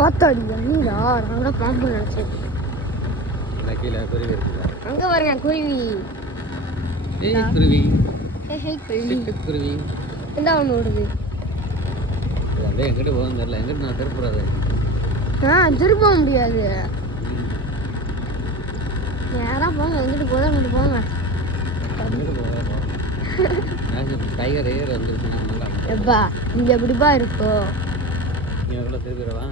பார்த்தாடி நீடா நாங்கள் பாம்பு நினச்சேன். கீழே குருவி இருக்குல்ல, அங்கே பாருங்க குருவி. குருவி குருவி குருவி என்ன ஒன்று ஓடுது. அப்படியே எங்கிட்ட போகணும் தெரியல, எங்கிட்ட நான் திருப்புறது. திருப்ப முடியாது. யாராக போங்க, எங்கிட்ட போதும் அங்கிட்டு போங்க. டைகர் ஏர் வந்துருச்சுன்னா எப்பா இங்கே எப்படிப்பா இருக்கோ நீ எவ்வளோ திருப்பிடவா?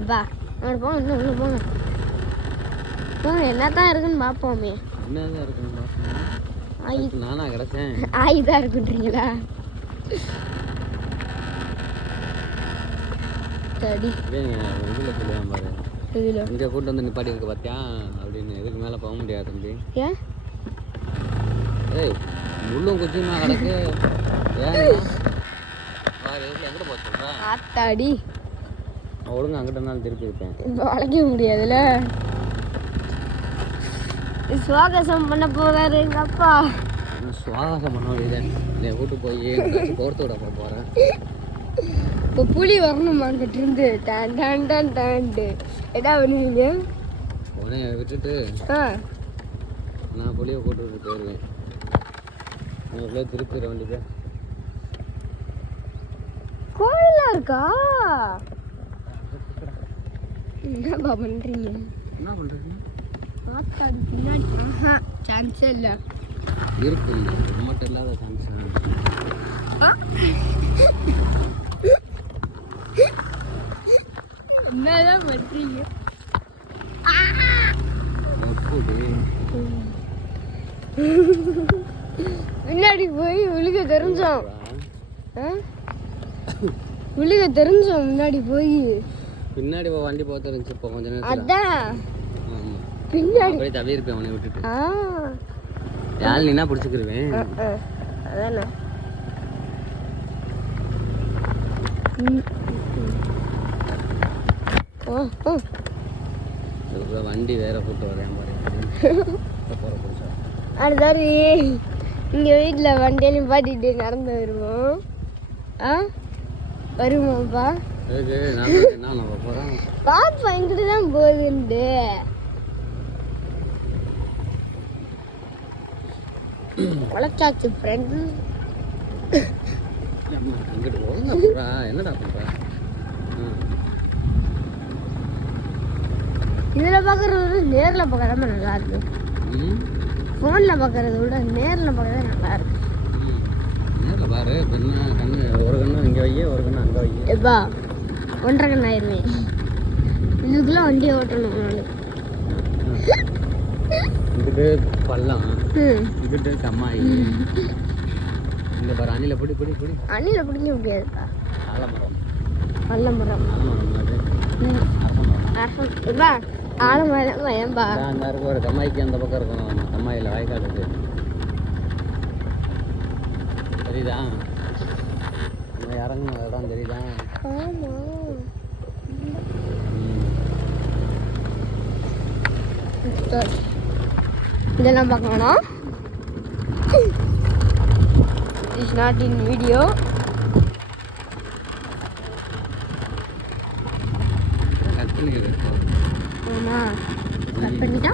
எப்பா அங்கே போங்க, இன்னும் உள்ள போங்க போங்க. என்னத்தான் இருக்குன்னு பார்ப்போமே. என்னதான் இருக்குன்னு பார்ப்போம். நானா கிடச்சேன் ஆயுதான் இருக்குன்றீங்களா? சரி இதில் சொல்லுவேன் பாரு, இதில் இங்கே கூட்டு வந்து நிப்பாட்டி இருக்கு பார்த்தியா அப்படின்னு. இதுக்கு மேலே போக முடியாது தம்பி. ஏன் ஏய் முள்ளும் குச்சியுமா கிடக்கு. ஏன் பாரு எங்கிட்ட போக சொல்கிறேன். ஆத்தாடி ஒழுங்கு அங்கிட்ட இருந்தாலும் திருப்பி இருப்பேன். இப்போ வளைக்க முடியாதுல்ல. சுவாகசம் பண்ண போறாரு எங்க அப்பா. சுவாகசம் பண்ண வேண்டியது என்னை கூட்டு போய் கோர்த்து விட போகிறேன். இப்போ புலி வரணும் அங்கிட்டு இருந்து டான் டான் டான் டான்ட்டு என்ன பண்ணுவீங்க? உடனே விட்டுட்டு நான் புளியை கூட்டு விட்டு போயிடுவேன். உங்களுக்குள்ளே திருப்பிட வேண்டியது. கோயிலா இருக்கா? என்னப்பா பண்றீங்க? என்ன பண்ணுறீங்க? ஆத்தாடி பின்னாடி சான்ஸே இல்லை. இருக்கு நம்மகிட்ட இல்லாத சான்ஸ். என்னதான் பண்றீங்க? பின்னாடி போய் விழுக தெரிஞ்சோம். விழுக தெரிஞ்சோம் முன்னாடி போய். பின்னாடி வண்டி போக தெரிஞ்சு இப்போ கொஞ்ச நேரம். அதான் பின்னாடி போய் தவிர்ப்பேன் அவனை விட்டுட்டு. யாழ் நீனா பிடிச்சிக்கிருவேன். அதானே வண்டி வேற கூட்டு வரேன் பாரு. அடுத்தாரு இங்கே வீட்டில் வண்டியை நிப்பாட்டிட்டு நடந்து வருவோம். வருவோம்ப்பா. என்ன நம்ம போகிறோம் பாப்பா இங்கிட்டு தான் போகுதுண்டு. உழைச்சாச்சு ஃப்ரெண்ட். இங்கிட்டு போகிறா என்னடா பண்ணுற? இதில் பார்க்குறத விட நேரில் பார்க்குறப்ப நல்லா இருக்கு. ஃபோனில் பார்க்குறத விட நேரில் பார்க்குறது நல்லா இருக்கு. நேரில் பாரு. என்ன கண்ணு ஒரு கண்ணு இங்கே வைய ஒரு கண்ணு அங்கே வைய. எப்பா 1.5 கண்ணு ஆயிடுவேன். இதுக்குள்ளே வண்டியை ஓட்டணும் நான். இங்கிட்டு பள்ளம், இங்கிட்டு கம்மாயி. இந்த பாரு அணில பிடி பிடி பிடி. அணில பிடிக்க முடியாதுப்பா. ஆலமரம் ஆலமரம் எப்பா ஆலமரம் ஏன்பா? அந்த இருக்கு ஒரு கம்மாய்க்கு அந்த பக்கம் இருக்கணும். கம்மாயில் வாய்க்கால் இருக்கு தெரியுதா? நம்ம இறங்கணும் இடம் தெரியுதா? இதெல்லாம் பார்க்க வேணாம். It's not in video. Cut பண்ணிக்கிறேன். ஆமாம் கட் பண்ணிட்டா